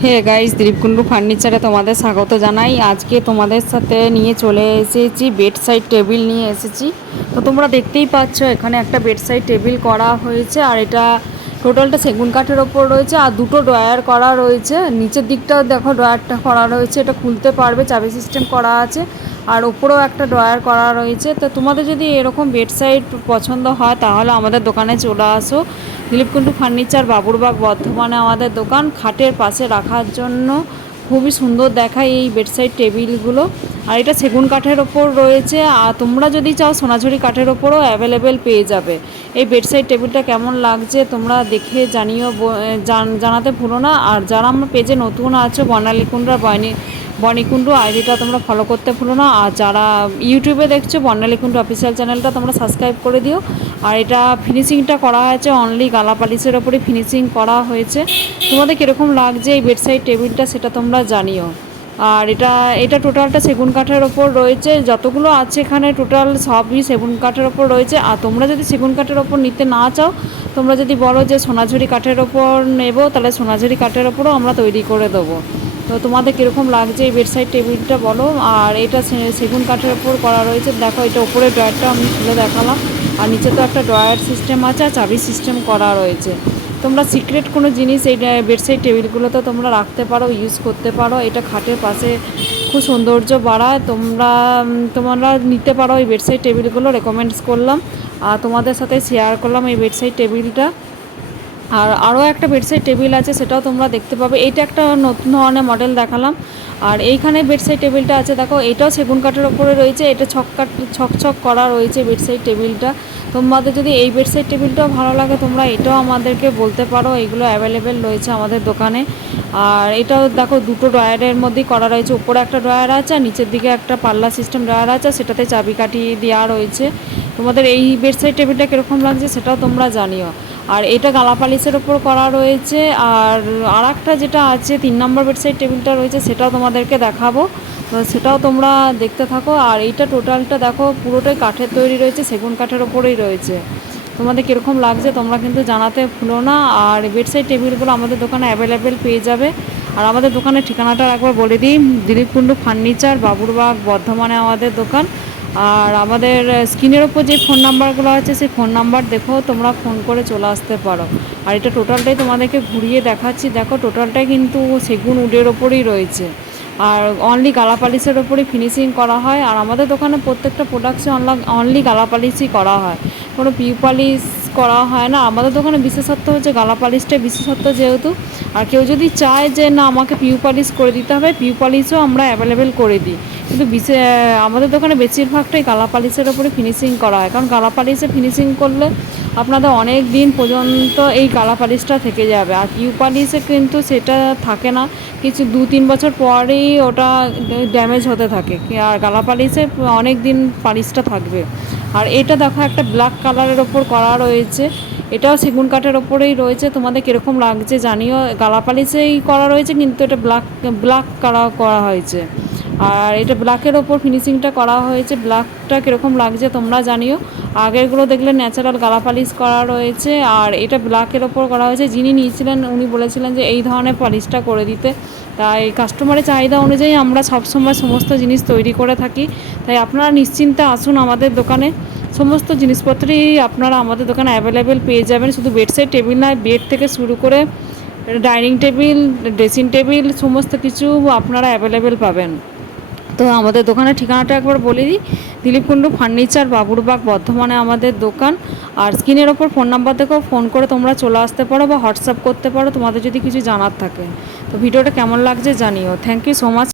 Hey guys দীপকুণ্ডু ফার্নিচারে তোমাদের স্বাগত জানাই। আজকে তোমাদের সাথে নিয়ে চলে এসেছি বেড সাইড টেবিল নিয়ে এসেছি। তো তোমরা দেখতেই পাচ্ছ, এখানে একটা বেড সাইড টেবিল করা হয়েছে, আর এটা টোটালটা সেগুন কাঠের ওপর রয়েছে আর দুটো ড্রয়ার করা রয়েছে। নিচের দিকটাও দেখো ড্রয়ারটা করা রয়েছে, এটা খুলতে পারবে, চাবি সিস্টেম করা আছে, আর ওপরেও একটা ড্রয়ার করা রয়েছে। তো তোমাদের যদি এরকম বেড সাইড পছন্দ হয়, তাহলে আমাদের দোকানে চলে আসো। দিলীপকুণ্ডু ফার্নিচার, বাবুরবাগ বর্ধমানে আমাদের দোকান, খাটের পাশে রাখার জন্য। খুবই সুন্দর দেখায় এই বেডসাইড টেবিলগুলো আর এটা সেগুন কাঠের ওপর রয়েছে। আর তোমরা যদি চাও সোনাঝুরি কাঠের ওপরও অ্যাভেলেবেল পেয়ে যাবে। এই বেডসাইড টেবিলটা কেমন লাগছে তোমরা দেখে জানিও জানাতে ভুলো না। আর যারা আমার পেজে নতুন আছো বর্ণালীকুণ্ডা বয়নি বনিকুণ্ডু আইডিটা তোমরা ফলো করতে ভুলো না। আর যারা ইউটিউবে দেখছ, বর্ণালীকুণ্ডু অফিসিয়াল চ্যানেলটা তোমরা সাবস্ক্রাইব করে দিও। আর এটা ফিনিশিংটা করা হয়েছে অনলি গালা পালিশের ওপরে ফিনিশিং করা হয়েছে। তোমাদের কীরকম লাগছে এই বেডসাইড টেবিলটা সেটা তোমরা জানিও। আর এটা এটা টোটালটা সেগুন কাঠের ওপর রয়েছে। যতগুলো আছে এখানে টোটাল সবই সেগুন কাঠের ওপর রয়েছে। আর তোমরা যদি সেগুন কাঠের ওপর নিতে না চাও, তোমরা যদি বলো যে সোনাঝুরি কাঠের ওপর নেব, তাহলে সোনাঝুরি কাঠের ওপরও আমরা তৈরি করে দেবো। তো তোমাদের কীরকম লাগছে এই বেডসাইড টেবিলটা বলো? আর এটা সেগুন কাঠের ওপর করা রয়েছে। দেখো, এটা ওপরে ড্রয়ারটা আমি খুলে দেখালাম। আর নিচে তো একটা ড্রয়ার সিস্টেম আছে, আর চাবি সিস্টেম করা রয়েছে। তোমরা সিক্রেট কোনো জিনিস এই বেডসাইড টেবিলগুলোতে তোমরা রাখতে পারো ইউজ করতে পারো। এটা খাটের পাশে খুব সৌন্দর্য বাড়ায়। তোমরা তোমরা নিতে পারো এই বেডসাইড টেবিলগুলো রেকমেন্ডস করলাম। আর তোমাদের সাথে শেয়ার করলাম এই বেডসাইড টেবিলটা আর আরও একটা বেডসাইড টেবিল আছে, সেটাও তোমরা দেখতে পাবে। এইটা একটা নতুন ধরনের মডেল দেখালাম। আর এইখানে বেডসাইড টেবিলটা আছে, দেখো, এটাও সেগুন কাঠের ওপরে রয়েছে, এটা ছক কাট ছক ছক করা রয়েছে বেডসাইড টেবিলটা তোমাদের যদি এই বেডসাইড টেবিলটাও ভালো লাগে, তোমরা এটাও আমাদেরকে বলতে পারো, এগুলো অ্যাভেলেবেল রয়েছে আমাদের দোকানে। আর এটাও দেখো, দুটো ড্রয়ারের মধ্যেই করা রয়েছে। উপরে একটা ড্রয়ার আছে, আর নিচের দিকে একটা পাল্লা সিস্টেম ড্রয়ার আছে সেটাতে চাবিকাঠি দেওয়া রয়েছে। তোমাদের এই বেডসাইড টেবিলটা কীরকম লাগছে, সেটাও তোমরা জানিও। আর এটা গালাপালিশের ওপর করা রয়েছে। আর আর যেটা আছে, তিন নম্বর বেডসাইড টেবিলটা রয়েছে, সেটাও তোমাদেরকে দেখাবো। তো সেটাও তোমরা দেখতে থাকো। আর এইটা টোটালটা দেখো, পুরোটাই কাঠের তৈরি রয়েছে, সেগুন কাঠের ওপরেই রয়েছে। তোমাদের কীরকম লাগছে তোমরা কিন্তু জানাতে ভুলো না। আর বেডসাইড টেবিলগুলো আমাদের দোকানে অ্যাভেলেবেল পেয়ে যাবে। আর আমাদের দোকানের ঠিকানাটা একবার বলে দিই দিলীপ কুণ্ডু ফার্নিচার, বাবুরবাগ, বর্ধমানে আমাদের দোকান। আর আমাদের স্ক্রিনের ওপর যে ফোন নাম্বারগুলো আছে, সেই ফোন নাম্বার দেখো, তোমরা ফোন করে চলে আসতে পারো। আর এটা টোটালটাই তোমাদেরকে ঘুরিয়ে দেখাচ্ছি। দেখো, টোটালটাই কিন্তু সেগুন উডের ওপরেই রয়েছে। আর অনলি গালাপালিশের ওপরই ফিনিশিং করা হয়। আর আমাদের দোকানে প্রত্যেকটা প্রোডাক্টসে অনলি গালাপালিশই করা হয়। কোনো পিউ পালিশ করা হয় না। আমাদের দোকানে বিশেষত্ব হচ্ছে গালা পালিশটাই বিশেষত্ব যেহেতু। আর কেউ যদি চায় যে না, আমাকে পিউ পালিশ করে দিতে হবে পিউ পালিশও আমরা অ্যাভেলেবেল করে দিই। কিন্তু বিশে আমাদের দোকানে বেশিরভাগটাই গালা পালিশের ওপরে ফিনিশিং করা হয়। কারণ গালা পালিশে ফিনিশিং করলে আপনাদের অনেক দিন পর্যন্ত এই গালা পালিশটা থেকে যাবে। আর পিউ পালিশে কিন্তু সেটা থাকে না। কিছু দু তিন বছর পরেই ওটা ড্যামেজ হতে থাকে। আর গালা পালিশে অনেক দিন পালিশটা থাকবে। আর এটা দেখো, একটা ব্ল্যাক কালারের ওপর করা রয়েছে। এটাও সেগুন কাঠের ওপরেই রয়েছে। তোমাদের কীরকম লাগছে জানিও। গালাপালিসেই করা রয়েছে, কিন্তু এটা ব্ল্যাক ব্ল্যাক কালার করা হয়েছে। আর এটা ব্ল্যাকের ওপর ফিনিশিংটা করা হয়েছে। ব্ল্যাকটা কীরকম লাগছে তোমরা জানিও। আগেরগুলো দেখলে ন্যাচারাল গালা পালিশ করা রয়েছে। আর এটা ব্ল্যাকের ওপর করা হয়েছে। যিনি নিয়েছিলেন, উনি বলেছিলেন যে এই ধরনের পালিশটা করে দিতে। তাই কাস্টমারের চাহিদা অনুযায়ী আমরা সবসময় সমস্ত জিনিস তৈরি করে থাকি। তাই আপনারা নিশ্চিন্তে আসুন আমাদের দোকানে। সমস্ত জিনিসপত্রই আপনারা আমাদের দোকানে অ্যাভেলেবেল পেয়ে যাবেন। শুধু বেডসাইড টেবিল নয় বেড থেকে শুরু করে ডাইনিং টেবিল ড্রেসিং টেবিল সমস্ত কিছু আপনারা অ্যাভেলেবেল পাবেন। তো আমাদের দোকানের ঠিকানাটা একবার বলে দিই। দিলীপ কুণ্ডু ফার্নিচার, বাবুরবাগ, বর্ধমানে আমাদের দোকান। আর স্ক্রিনের ওপর ফোন নাম্বার থেকেও ফোন করে তোমরা চলে আসতে পারো বা হোয়াটসঅ্যাপ করতে পারো, তোমাদের যদি কিছু জানার থাকে। তো ভিডিওটা কেমন লাগছে জানিও। Thank you so much